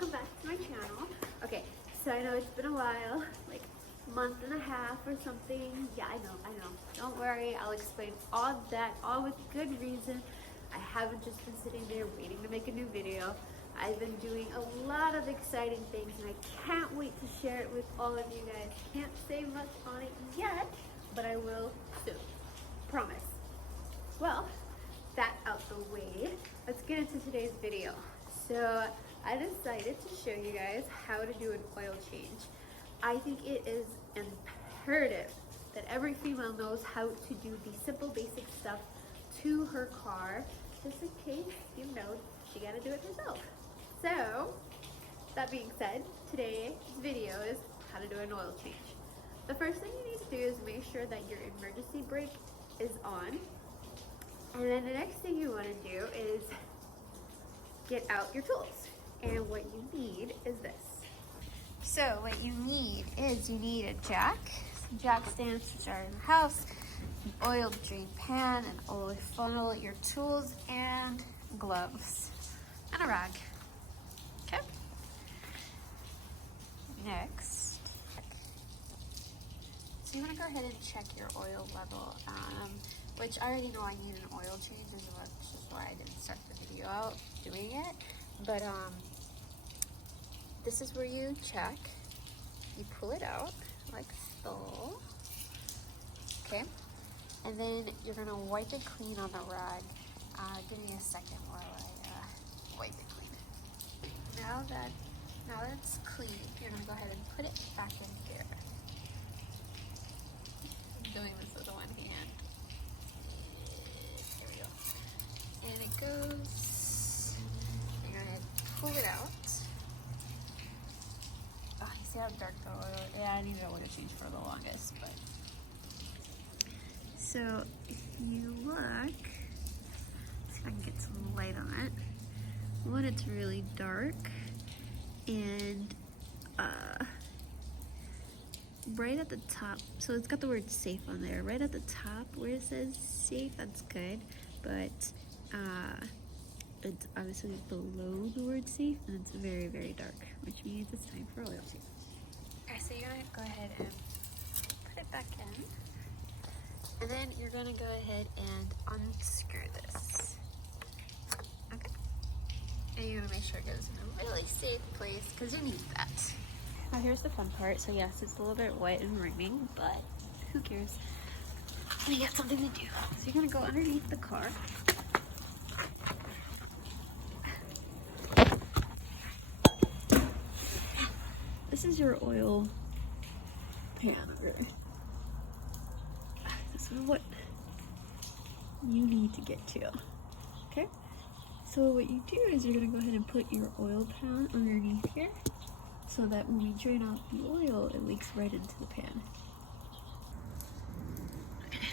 welcome back to my channel. Okay, so I know it's been a while, like a month and a half or something. Yeah, I know. Don't worry, I'll explain all that, all with good reason. I haven't just been sitting there waiting to make a new video. I've been doing a lot of exciting things and I can't wait to share it with all of you guys. Can't say much on it yet, but I will soon. Promise. Well, that out the way, let's get into today's video. So I decided to show you guys how to do an oil change. I think it is imperative that every female knows how to do the simple basic stuff to her car, just in case, you know, she gotta do it herself. So, that being said, today's video is how to do an oil change. The first thing you need to do is make sure that your emergency brake is on. And then the next thing you want to do is get out your tools. And what you need is this. So what you need is a jack, some jack stands which are in the house, an oil drain pan, an oil funnel, your tools, and gloves, and a rag. Okay. Next, so you want to go ahead and check your oil level, which I already know I need an oil change, which is why I didn't start the video out doing it. But this is where you check. You pull it out like so. Okay, and then you're gonna wipe it clean on the rag. Give me a second while I wipe it clean. Now that it's clean, you're gonna go ahead and put it back in here. I'm doing this with one hand. Here we go. And it goes. You're gonna pull it out. Oh, you see how dark the oil? Yeah, I need an oil change for the longest, but. So if you look, let's see if I can get some light on it. When it's really dark, and right at the top, so it's got the word safe on there. Right at the top where it says safe, that's good, but it's obviously below the word safe, and it's very, very dark, which means it's time for oil change. Alright, so you're gonna go ahead and put it back in, and then you're gonna go ahead and unscrew this. Okay. And you're gonna make sure it goes in a really safe place, because you need that. Now here's the fun part. So yes, it's a little bit wet and raining, but who cares? We got something to do. So you're gonna go underneath the car. This is your oil pan over there. This is what you need to get to. Okay? So what you do is you're gonna go ahead and put your oil pan underneath here, so that when we drain out the oil, it leaks right into the pan. Okay.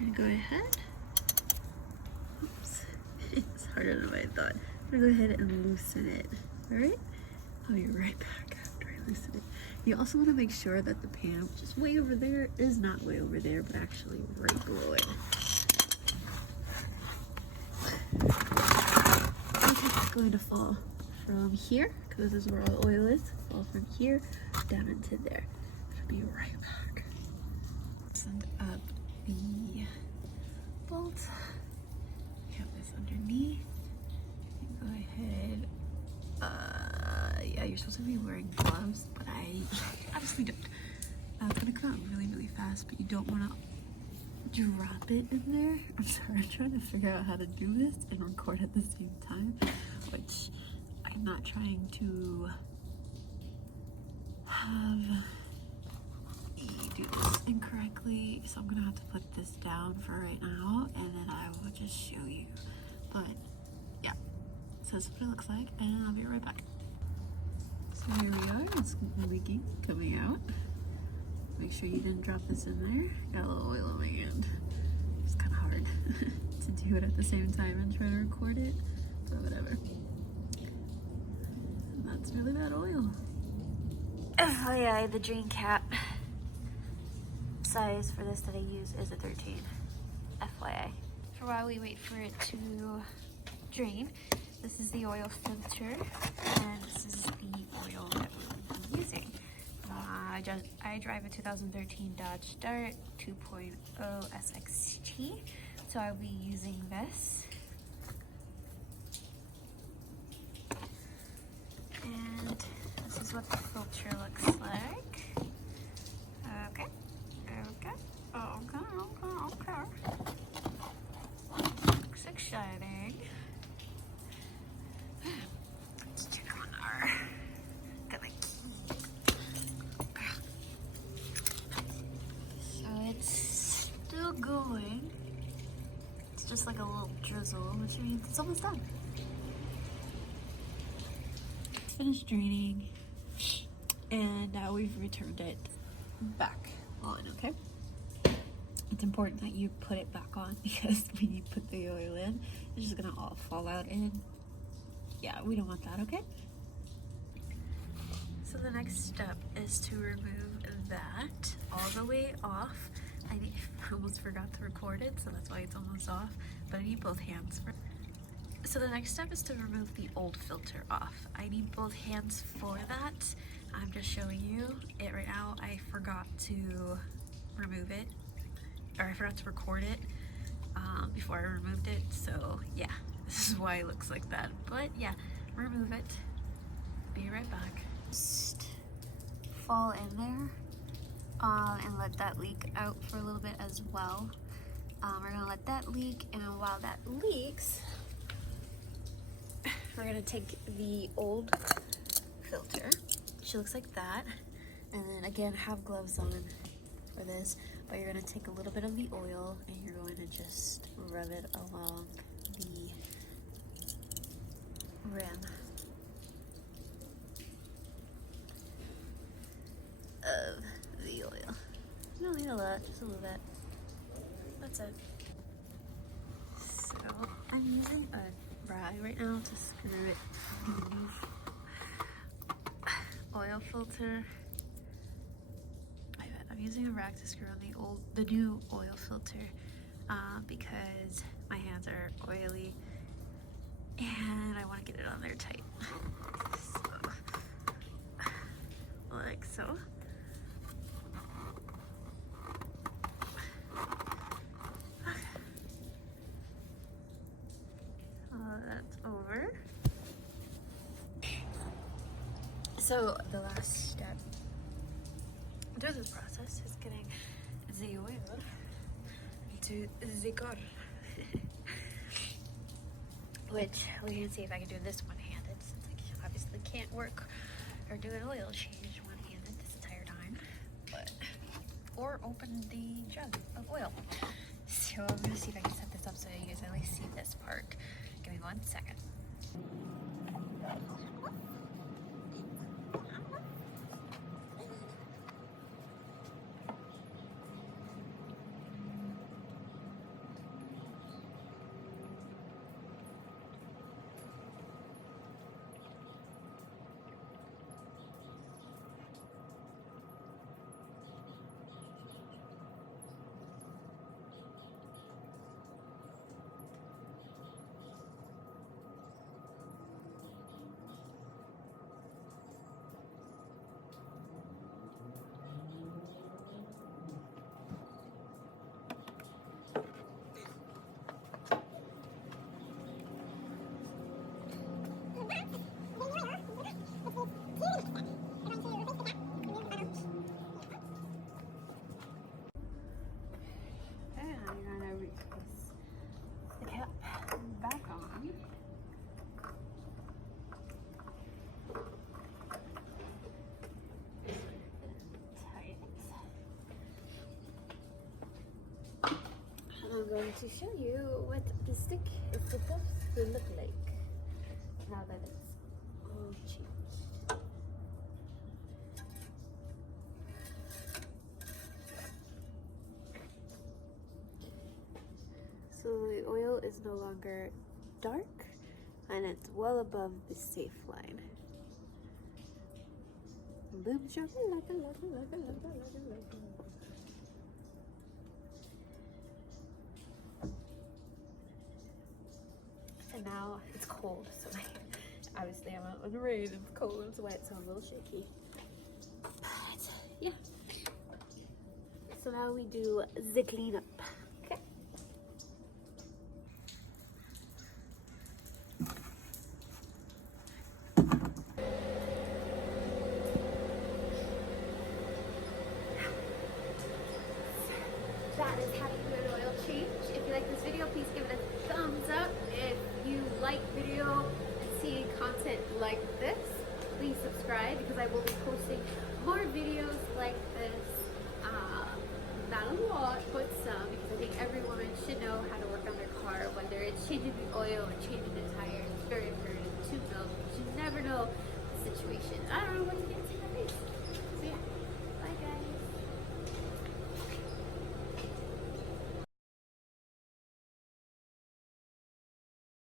You're gonna go ahead. Oops. It's harder than I thought. I'm gonna go ahead and loosen it. Alright? I'll be right back after I loosen it. You also want to make sure that the pan, which is way over there, is not way over there, but actually right below it. It's going to fall from here, because this is where all the oil is. Fall from here down into there. I'll be right back. Send up the bolt. You have this underneath. You go ahead. Yeah, you're supposed to be wearing gloves, but I honestly don't. It's gonna come out really, really fast, but you don't want to drop it in there. I'm sorry, I'm trying to figure out how to do this and record at the same time, which I'm not trying to have you do this incorrectly, so I'm gonna have to put this down for right now, and then I will just show you. But yeah, so that's what it looks like, and I'll be right back. So here we are, it's leaking, coming out. Make sure you didn't drop this in there. Got a little oil on my hand. It's kind of hard to do it at the same time and try to record it, but whatever. And that's really bad oil. Oh yeah, the drain cap size for this that I use is a 13, FYI. For while we wait for it to drain, This is the oil filter, and this is the oil that we'll be using. I drive a 2013 Dodge Dart 2.0 SXT, so I'll be using this. And this is what the filter looks like. Okay. Looks exciting. Let's check on our key. So it's still going. It's just like a little drizzle, which means it's almost done. It's finished draining, and now we've returned it back on, okay? It's important that you put it back on because when you put the oil in, it's just gonna all fall out, and yeah, we don't want that, okay? So the next step is to remove that all the way off. I almost forgot to record it, so that's why it's almost off, but I need both hands for. So the next step is to remove the old filter off. I need both hands for that. I'm just showing you it right now. I forgot to remove it, or I forgot to record it before I removed it, so yeah, this is why it looks like that. But yeah, remove it. Be right back. Just fall in there and let that leak out for a little bit as well. We're gonna let that leak, and while that leaks, we're gonna take the old filter, which looks like that, and then again, have gloves on for this, but you're gonna take a little bit of the oil and you're going to just rub it along the rim of the oil. You don't need a lot, just a little bit. That's it. So I'm using a rag right now to screw it the oil filter. I'm using a rag to screw on the new oil filter because my hands are oily and I want to get it on there tight. So, like so. That's over. So the last step through this process is getting the oil into the car. Which we can see if I can do this one-handed, since I obviously can't work or do an oil change one-handed this entire time. Or open the jug of oil. So I'm gonna see if I can set this up so you guys at least see this part. Give me 1 second. Back on. Tight. And I'm going to show you what the stick is supposed to look like now that it's all changed. So the oil is no longer dark and it's well above the safe line. Boom shakalaka. now it's cold, so like, obviously I'm out in the rain, it's cold, it's wet, so I'm a little shaky. But yeah. So now we do the cleanup. Okay. That is how you do an oil change. If you like this video, please give it a thumbs up. If you like video and seeing content like this, please subscribe because I will be posting more videos like this. Not a lot, but some, because I think every woman should know how to work on their car, whether it's changing the oil or changing the tires. It's very important to know because you never know the situation. I don't know what to get into your face.